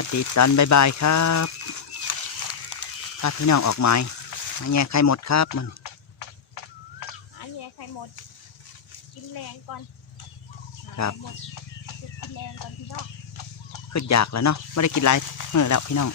วัสดีตอนบายๆครับพาพี่น้องออกไม้มาแง่ไข่หมดครับมันอันนี้ใครหมด กินแรงก่อนครับหมดกินแรงก่อนพี่น้องขึ้นอยากแล้วเนาะไม่ได้กินไรเมื่อแล้วพี่น้อง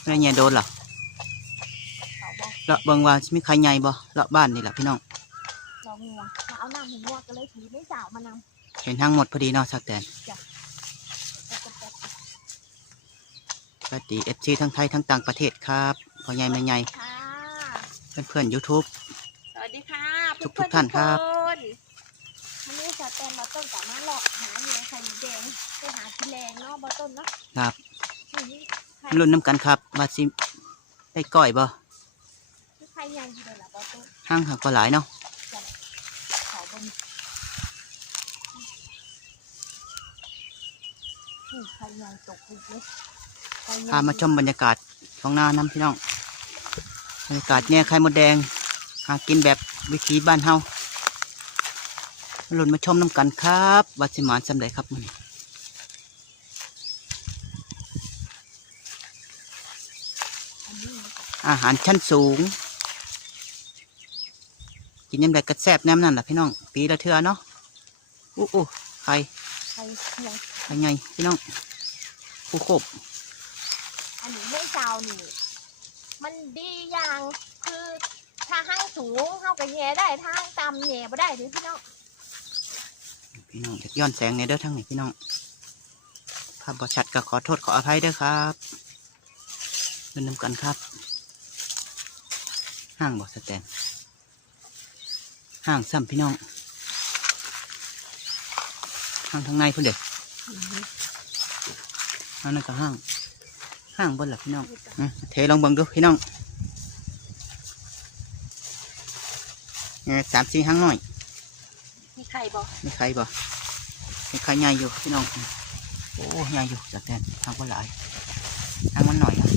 ไม่ได้แง่โดนหรอเขาบอกเลาะเบิ่งว่าสิมีใครใหญ่บ่เลาะบ้านนี่แหละพี่น้องเรางัวมาเอาน้ำให้งัวก็เลยถือไม่สาวมานำเห็นทั้งหมดพอดีเนาะสักแตนแล้วก็แบบ สวัสดีเอฟซีทั้งไทยทั้งต่างประเทศครับพ่อใหญ่แม่ใหญ่ค่ะเพื่อนเพื่อนยูทูบสวัสดีค่ะทุกๆเพื่อๆท่านครับทุกคนวันนี้สาวแตนเราต้นสามารถหลอกหาเนื้อไข่มดแดงไปหากินแรงเนาะบอต้นเนาะครับนี่ไข่รุ่นน้ำกันครับว่าสิได้ก้อยบ่ไข่ยังอยู่เลยล่ะบอต้นห้างหากก็หลายเนาะเขาบนนี่ไข่ยังตกอีกเลยไข่ยัง พามาชมบรรยากาศของหน้าน้ำพี่น้อง บรรยากาศแง่ไข่มดแดง หากินแบบวิถีบ้านเฮามาลุ้นมาชมน้ำกันครับวัดสิมานสำเร็จครับมันอันนี้อาหารชั้นสูง กินยำใดกระแซบแนมนั่นแหละพี่น้อง ปีละเทือเนาะอู้อู้ไข่ไข่ยังไข่ไงพี่น้องผู้โคบ อันนี้เรื่องเจ้า นี่มันดีอย่างคือถ้าห้างสูงเข้ากับแย่ได้ถ้าห้างต่ำแย่ไม่ได้เด้อพี่น้องพี่น้องจากย้อนแสงในเด้อทั้งนี้พี่น้องภาพบชัดก็ขอโทษขออภัยเด้อครับเดินนำกันครับ ห้างบ่สแตนห้างซ้ำพี่น้อง ห้างทางในพุ่นเด็กห้างนั่นก็ห้าง ห้างบนหลัพี่น้องอืมเทลองเบิ่งดูพี่น้องเนี่ยสามสี่ห้างหน่อย มีไข่บ่มีใครบ่มีใครใหญ่อยู่พี่น้อง โอ้ใหญ่อยู่จากแดนทางก็หลายทางมันหน่อยนะ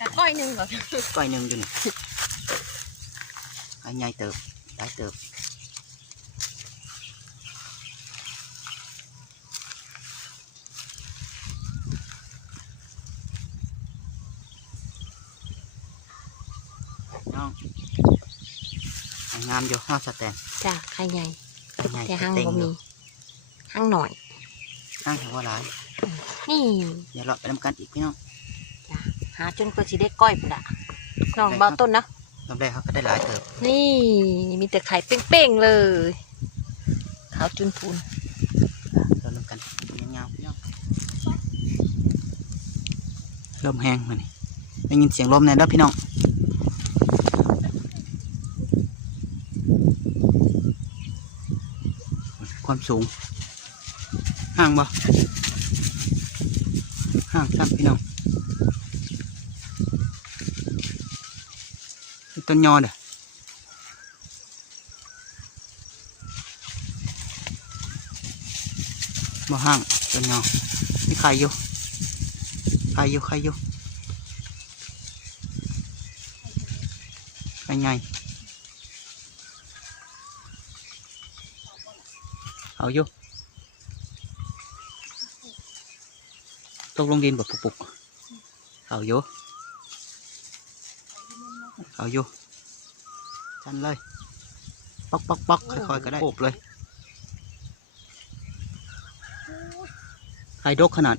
กะก้อยหนึ่งก่อนก้อยหนึ่งอยู่นี่ใครใหญ่เติบหลายเติบ น้องงามอยู่ห้าสแตนจ้ะไข่ใหญ่ใครใหญ่แต่ห้างเต็งบ่อมียู่ห้างหน่อยห้างถือว่าหลายนี่เดี๋ยวเราไปทำกันอีกพี่น้องจ้ะหาจนกว่าสิได้ก้อยปุ่นอะน้องเบาต้นนะรอบแรกเขาก็ได้หลายเติบนี่ มีแต่ไข่เป้งๆเลยขาวจุนพูนเราทำกันยาวๆพี่น้องลมแห้งมานี่ได้ยินเสียงลมแน่แล้วพี่น้อง ความสูง ห่างบ่ห่างครับพี่น้องต้นยอเด้อบ่ห่างต้นยอมีใครอยู่ใครอยู่ใครอยู่ใครไง เอาอยู่ตกลงดินแบบปุกๆเอาอยู่เอาอยู่จันเลยป๊อกป๊อกป๊อกค่อยๆก็ได้โอบเลยไข่ดกขนาด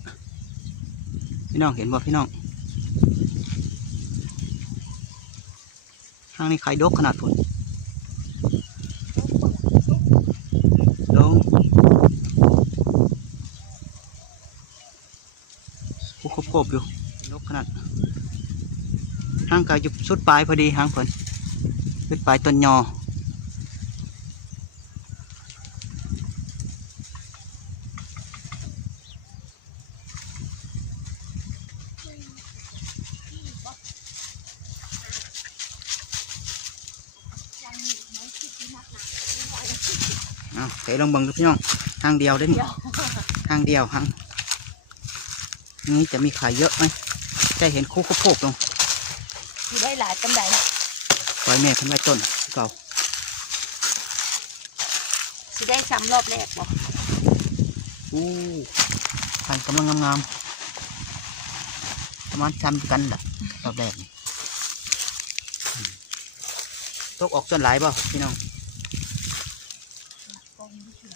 พี่น้องเห็นบ่พี่น้องข้างนี้ไข่ดกขนาดพุ่นลง โอ้โคบๆอยู่ดกขนาดห้างกายอยู่สุดปลายพอดีห้างเพิ่นสุดปลายต้นยอเอาเตะลงเบังดูพี่น้องห้างเดียวเด้อนี่ห้างเดียวห้าง นี้จะมีขายเยอะไหมจะเห็นคู่ข้าวโพดลงอยู่ได้หลายปันไดปล่อยแม่ขึ้นไว้ต้นเก่าสิได้ซ้ำรอบแรกบ่อู้ไข่กำลังงามๆประมาณซ้ำกันแหละรอบแรกตกออกจนหลายบ่พี่น้องกองนี่คื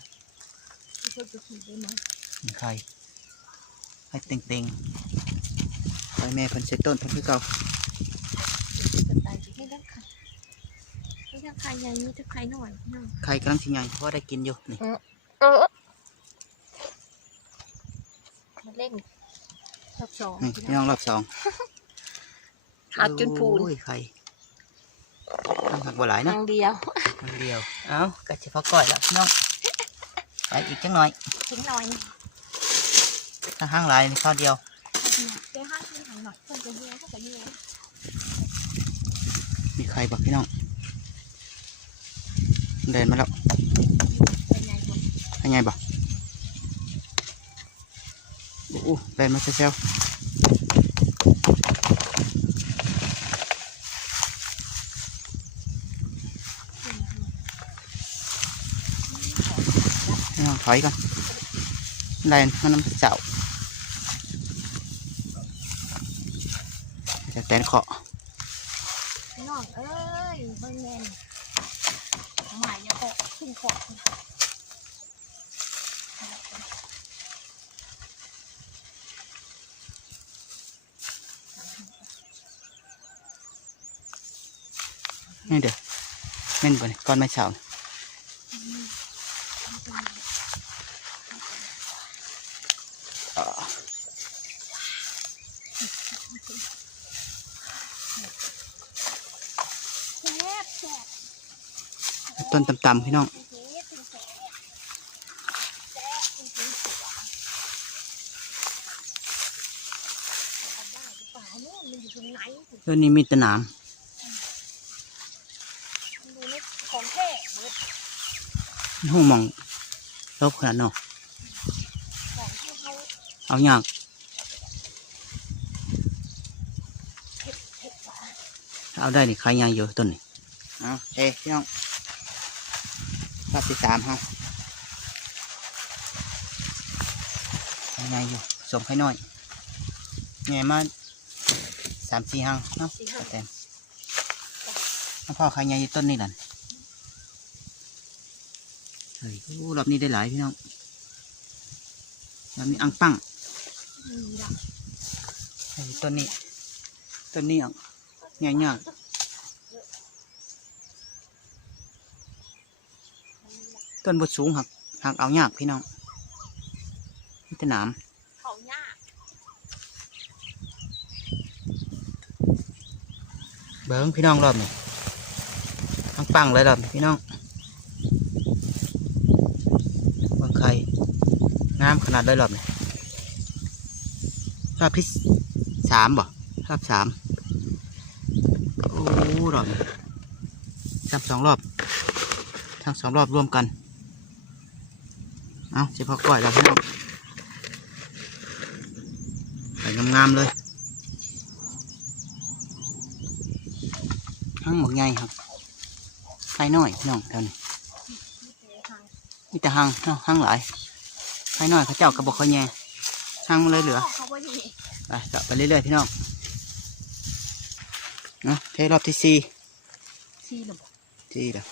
อ ที่เพิ่นจะขี่ได้มั้ยนี่ไข่ไข่เต็งๆไข่แม่เพิ่นใส่ต้นเพิ่นคือเก่าจะตายสิให้ได้ค่ะไม่ได้ใครใหญ่มีแต่ใครหน่อยพี่น้องไข่กำลังสิใหญ่เพราะว่าได้กินอยู่นี่เออมาเล่นรอบสองนี่พี่น้องรอบสองหาจนพูนโอ้ยไข่ทำผักบัวหลายทานะงเดียวอันเดียว เอากระเฉพาะก้อยแล้วพี่น้องไปอีกจังหน่อย ทิ้งหน่อย ถ้าห้างหลายนี่ข้าวเดียวเดี๋ยวห้าทิ้งหน่อยหน่อยเพิ่นจะเยี่ยมเพิ่นจะเยี่ยมมีใครบอกพี่น้องเดินมาแล้วเป็นไงบ่ยังไงบอกโอ้โหเดินมาเซลพี่น้องถอยก่อนเดินมาน้ำเจ้าจะแต นเคาะน้องเอ้ยเบิ่งแน่นหมายอย่าเกาะขึ้นเกาะนี่เด้อเม่นบ่นี่ก้อนไม้เสาอ่า แซ่บแซ่บ ต้นต่ำๆพี่น้อง จริงๆเป็นแซ่บแซ่บจริงๆสุดอะเอาได้หรือเป ล่าเนี่ยมันอยู่ตรงต้นนี้มีตะนามมันดูนี่ของแท้เบิดหูมองลบขนาดเนาะของที่เขาอยากเผ็ดเผ็ดหวานถ้าเอาได้นี่ขายยางอยู่ต้นนี้เอาเฮ้ยพี่น้อง รอบที่สามเฮาขายยางอยู่สมไข่น้อยแง่มาสามสี่ห้างเนาะสีห้าป้าแตนแล้วพ่อขายยางอยู่ต้นนี่นั่นเฮ้ยโอ้รอบนี้ได้หลายพี่น้องรอบนี้อังปังมีละไอ้ต้นนี้ต้นนี้อะง่ายง่าย ต้นบดสูงหักหักเอายากพี่น้องนี่แต่หนามเขายากเบิ้งพี่น้องรอบนี้ทั้งปังเลยรอบนี้พี่น้องเบิ้งไข่งามขนาดเลยรอบนี้รอบที่สามบ่รอบสามโอ้รอบนี้ทำสองรอบทั้งสองรอบรวมกัน เอาเฉพาะก้อยแล้วพี่น้องใส่งามๆเลยห้างหมกใหญ่ครับไข่น้อยพี่น้องแถวนี้มีแต่ทางมีแต่ห้างเนาะห้างหลายไข่น้อยเขาเจ้ากระบอกเขาแย่ห้างมันเลยเหลือเขาบ่ดีไปต่อไปเรื่อยๆพี่น้องเนาะเทรอบที่สี่ซีหรือบ่ที่เด้อ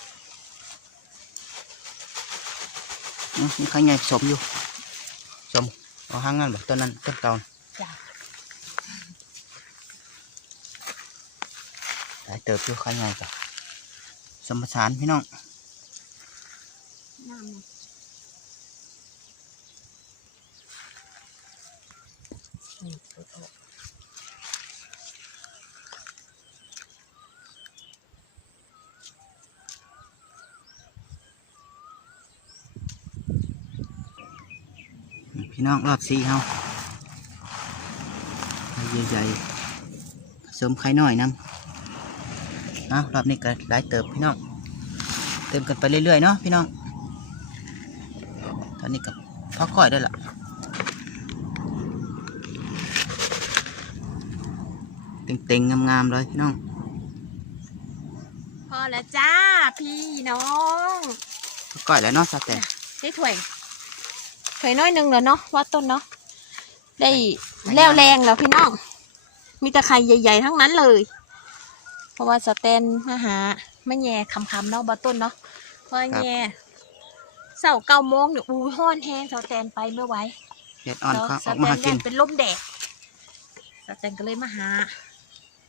เนาะมีไข่ใหญ่ผสมอยู่ผสมเอาห้างนั่นแบบต้นนั้นต้นเก่าจ้ะหลายเติบอยู่ไข่ใหญ่กับสมประสานพี่น้องน้ำ พี่น้องรอบสี่เฮาไข่ใหญ่ๆผสมไข่น้อยน้ำเอารอบนี้ก็หลายเติบพี่น้อง เติมกันไปเรื่อยๆเนาะพี่น้อง ตอนนี้กับพักก่อยได้ละเต็งๆงามๆเลยพี่น้องพอแล้วจ้าพี่น้องพักก่อยแล้วเนาะสาวแต่จ้ะได้ถ้วย ถ้วยน้อยหนึ่งแล้วเนาะว่าต้นเนาะได้แล้วแรงแล้วพี่น้องมีแต่ไข่ใหญ่ๆ ทั้งนั้นเลย เพราะว่าสแตนมาหาไม่แย่คำๆเนาะว่าต้นเนาะเพราะว่าแย่เสาร์เก้าโมงเนี่ยอู้ห้อนแห้งสแตนไปไม่ไหวเด็ดอ่อนแล้วครับสออกแตมานหาแรกินกเป็นลมแดดสแตนก็เลยมาหา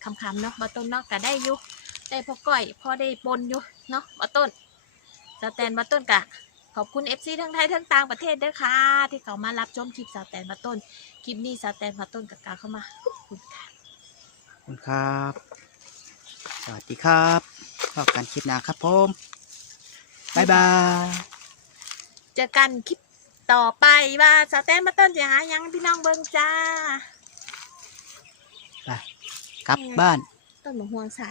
คำๆเนาะว่าต้นเนาะก็ได้อยู่ได้พอก้อยพอได้ปนอยู่เนาะว่าต้นสแตนมาต้นกะ ขอบคุณ FC ทั้งไทยทั้งต่างประเทศด้วยค่ะ ที่เขามารับชมคลิปสแตนมาต้น คลิปนี้สแตนมาต้นกับกาเข้ามาขอบคุณค่ะ ขอบคุณครับ สวัสดีครับพบกันคลิปหน้าครับผมบ๊ายบายเจอกันคลิปต่อไปว่าสแตนมาต้นจะหายังพี่น้องเบิงจ้ากลับบ้านต้นหมะม่วงใส่